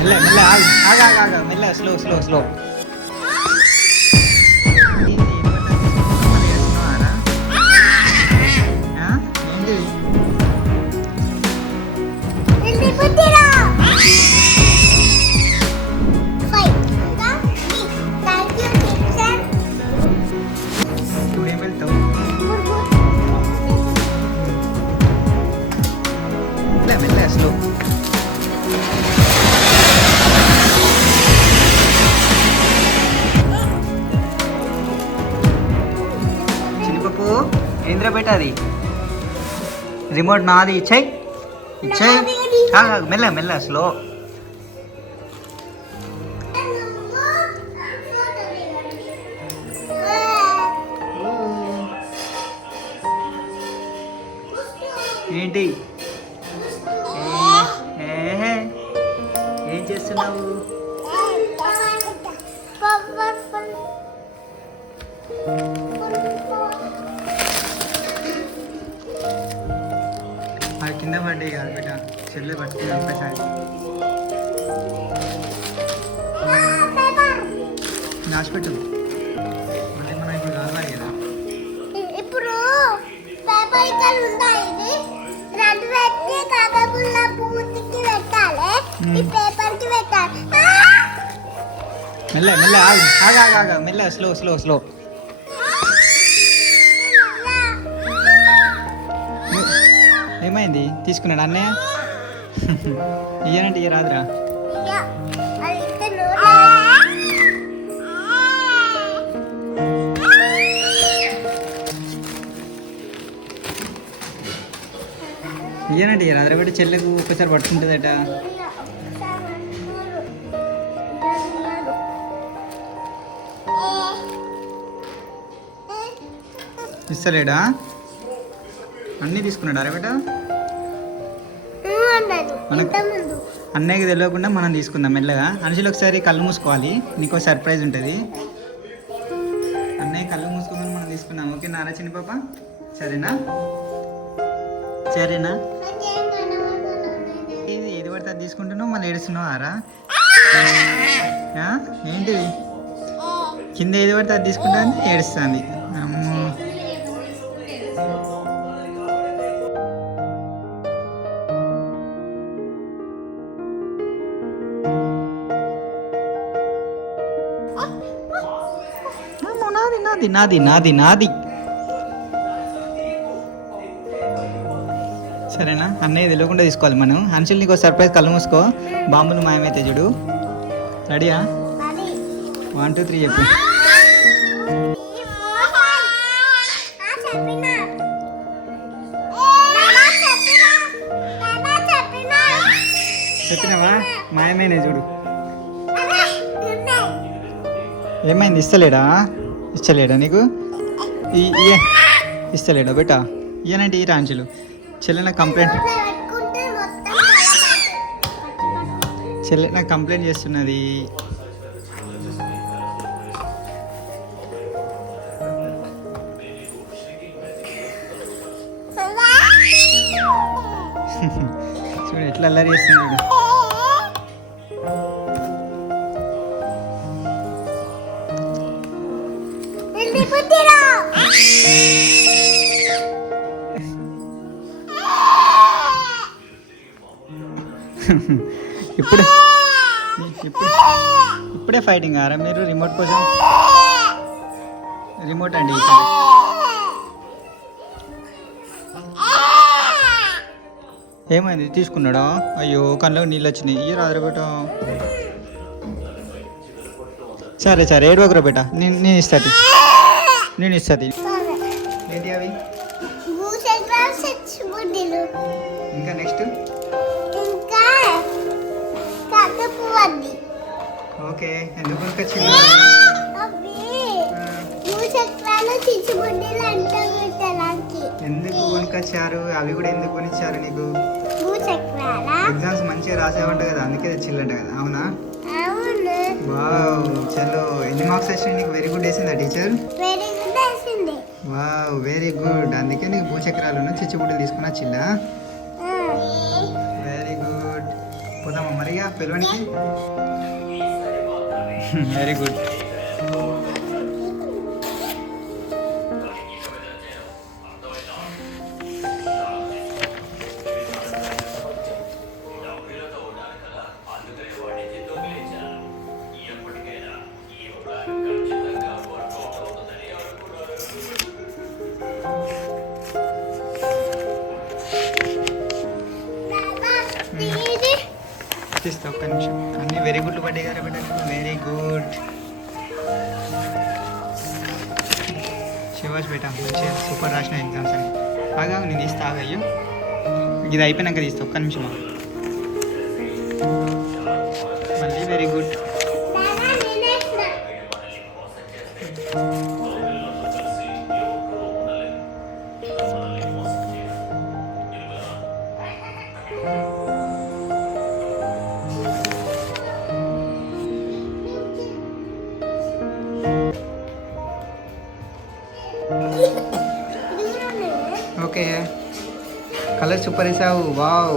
మెల్ల మెల్ల ఆగు ఆగు ఆగు ఆగు మెల్ల స్లో స్లో రిమోట్ నాది ఇచ్చాయి. ఇచ్చాయి. ఆగు, మెల్ల మెల్ల స్లో ఏంటి? ఏ, చేస్తున్నావు? ఆ కింద పడ్డాయి కాదు బిడ్డ. చెల్లి పట్టుకుని ఒక్కసారి దాచిపెట్టు. మళ్ళీ మనం ఇప్పుడు కావాలి కదా ఇప్పుడు మెల్ల మెల్ల ఆగు ఆగు. మెల్ల స్లో స్లో స్లో. ఏమైంది తీసుకున్నాడు అన్నయ్య. ఇయ్యనంటే ఇయ్య రాదురా ఇయ్యనండి ఇయ్య రాదురా బట్టి చెల్లెకు ఒక్కసారి పట్టుకుంటుందట. ఇస్తలేడా? అన్నీ తీసుకున్నాడు అరే మనకు- అన్నయ్యకి తెలియకుండా మనం తీసుకుందాం మెల్లగా. అనుషులు ఒకసారి కళ్ళు మూసుకోవాలి. నీకు సర్ప్రైజ్ ఉంటుంది. అన్నయ్య కళ్ళు మూసుకోమని మనం తీసుకున్నాం ఓకే నారా చిన్న పాప? సరేనా? సరేనా? ఇది ఏది పడితే అది తీసుకుంటున్నావు? మళ్ళీ ఏడుస్తున్నావు ఆరా? ఆ? ఏంటి కింద ఏది పడితే అది తీసుకుంటుంది ఏడుస్తుంది. నాది నాది నాది నాది. సరేనా? అన్నయ్య తెలియకుండా తీసుకోవాలి మనం. హన్షుల్ నీకు సర్ప్రైజ్ కళ్ళు మూసుకో. బాంబులు మాయమైతే చూడు. రెడీయా? వన్ టూ త్రీ చెప్పు. చెప్పినావా? మాయమైనా చూడు. ఏమైంది? ఇస్తలేడా? ఇస్తలేడా నీకు? ఇస్తలేడా బేటా? ఇయ్యనంటే ఈ రాంచులు చెల్లె నాకు కంప్లైంట్ చెల్లె నాకు కంప్లైంట్ చేస్తున్నది. చూడు ఎట్లా అల్లరి చేస్తున్నాడు. ఇప్పుడు ఇప్పుడు ఇప్పుడే ఫైటింగ్ ఆరా మీరు? రిమోట్ కోసం? రిమోట్ అండి ఏమైంది? తీసుకున్నాడా? అయ్యో కళ్ళకు నీళ్ళు వచ్చినాయి. ఇయ్య రాదురా బేట. సరే సరే ఏడు ఒకరు బేట. నేను నేను ఇస్తాది నేను ఇస్తాది ఏంటి అవి? ఇంకా నెక్స్ట్? ఇంకా ఓకే ఎందుకు వచ్చింది ఎందుకు కొనుకొచ్చారు అవి కూడా ఎందుకు కొనిచ్చారు నీకు? ఎగ్జామ్స్ మంచిగా రాసేవంట కదా అందుకే తెచ్చిల్లంట కదా అవునా? చలో. ఎన్ని మార్క్స్ వచ్చినాయి నీకు? వెరీ గుడ్ వేసిందా teacher? Very wow very good అందుకే నీకు భూచక్రాలను చిచ్చుబుడ్డలు తీసుకుని వచ్చిల్లా వెరీ గుడ్ పోదామా మరిగా పిలవండి. వెరీ గుడ్ వెరీ గుడ్ పడ్డాయి కదా బిడ్డ వెరీ గుడ్ శివాజ్ బేట మంచిగా సూపర్ రాసిన ఎగ్జామ్స్ అని బాగా నేను తీస్తా అయ్యో ఇది అయిపోయినాక తీస్తా ఒక్క నిమిషం ఆగు. మళ్ళీ వెరీ గుడ్ బాబా నేనేసిన కలర్ సూపర్ వేసావు. వావ్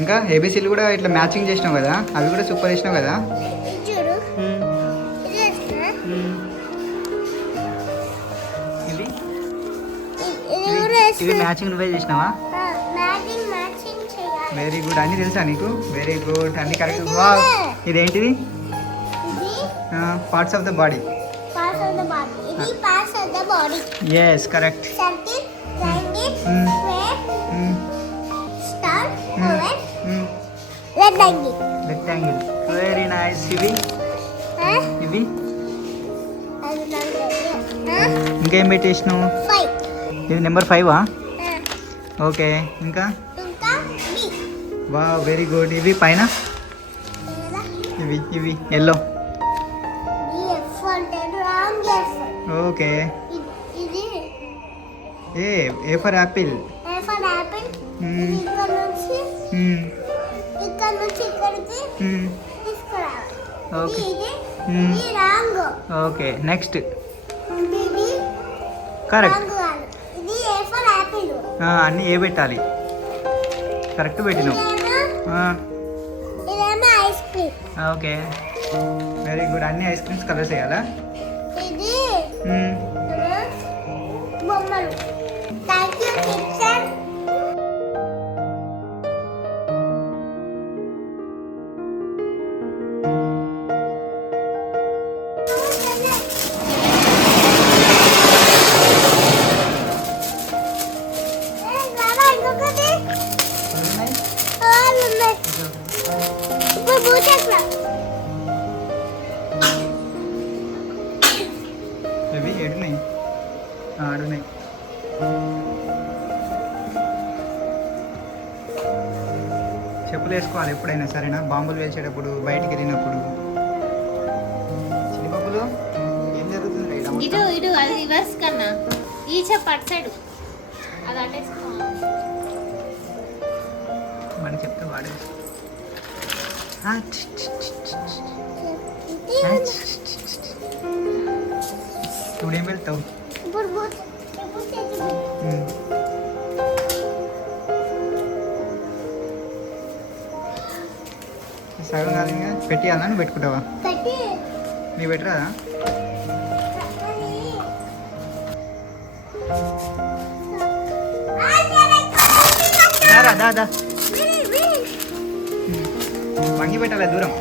ఇంకా ఏబీసీలు కూడా ఇట్లా మ్యాచింగ్ చేసినావు కదా? అవి కూడా సూపర్ వేసినావు కదా? ఇవి మ్యాచింగ్ నువ్వే చేసినావా? వెరీ గుడ్ అన్నీ తెలుసా నీకు? వెరీ గుడ్ అన్ని కరెక్ట్ కూడా. ఇదేంటిది? Parts of the body yes correct rectangle rectangle very nice ఇవి. ఇవి. ఇంకేం పెట్టేసినావు? ఇది నెంబర్ ఫైవా? ఓకే ఇంకా? వా వెరీ గుడ్. ఇవి పైన? ఇవి ఇవి yellow. Okay. A A for apple? A for apple? Okay okay next correct అన్నీ ఏ పెట్టాలి. కరెక్ట్ పెట్టినావు. ఓకే వెరీ గుడ్ అన్ని ఐస్ క్రీమ్స్ కలర్స్ వేయాలా? ఏడున్నాయి? ఆడున్నాయి చెప్పులు వేసుకోవాలి ఎప్పుడైనా సరేనా? బాంబులు వేసేటప్పుడు బయటికి వెళ్ళినప్పుడు. చిన్న బాబులు ఏం జరుగుతుంది రైట్ ఇటు ఇటు అది రివర్స్ కన్నా. ఈ చెప్పు అటు సైడ్. అది అటేసుకోవాలి మరి చెప్తే వాడే. ఇప్పుడు వెళ్తావు. సగం కాదు ఇంకా పెట్టియాలా నువ్వు పెట్టుకుంటావా పెట్టి నీ పెట్టరా దారా దా దా వంగి పెట్టాలి దూరం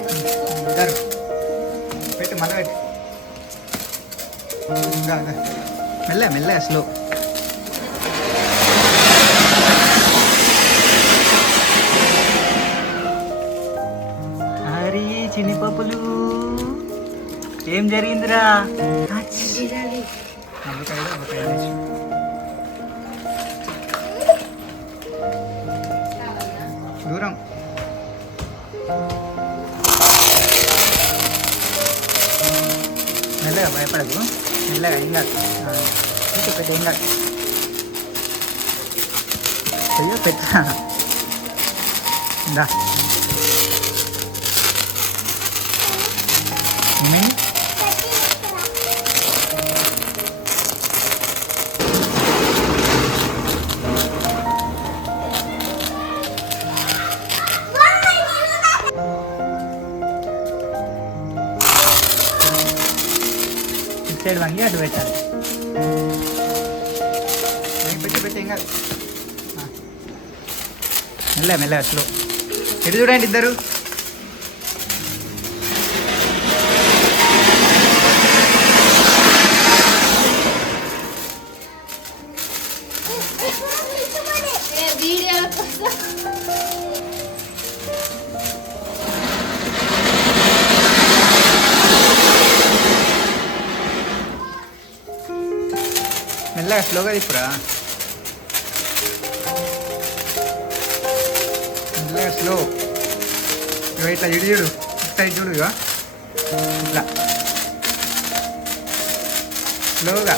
పెట్టు మళ్ళీ పెట్టు. మెల్ల మెల్ల స్లో హరి చిన్ని పప్పులు. ఏం జరిగిందిరా? నవ్వుకాయ నవ్వుకాయ వేసి. దూరం మెల్లగా భయపడదు మెల్లగా ఏం కాదు ఆ, పెట్టు పెట్టు ఏం కాదు అయ్యో పెట్టా దా ఏమైంది సైడ్ వంగి అటు పెట్టాలి. ఏం పెట్టి పెట్టి ఏం కాదు ఆ. మెల్ల మెల్ల స్లో ఎటు చూడండి ఇద్దరు? మెల్లగా స్లోగా తిప్పురా మెల్లగా స్లో ఇగో ఇట్లా ఇటు చూడు ఇటు సైడ్ చూడు ఇగో ఇట్లా స్లోగా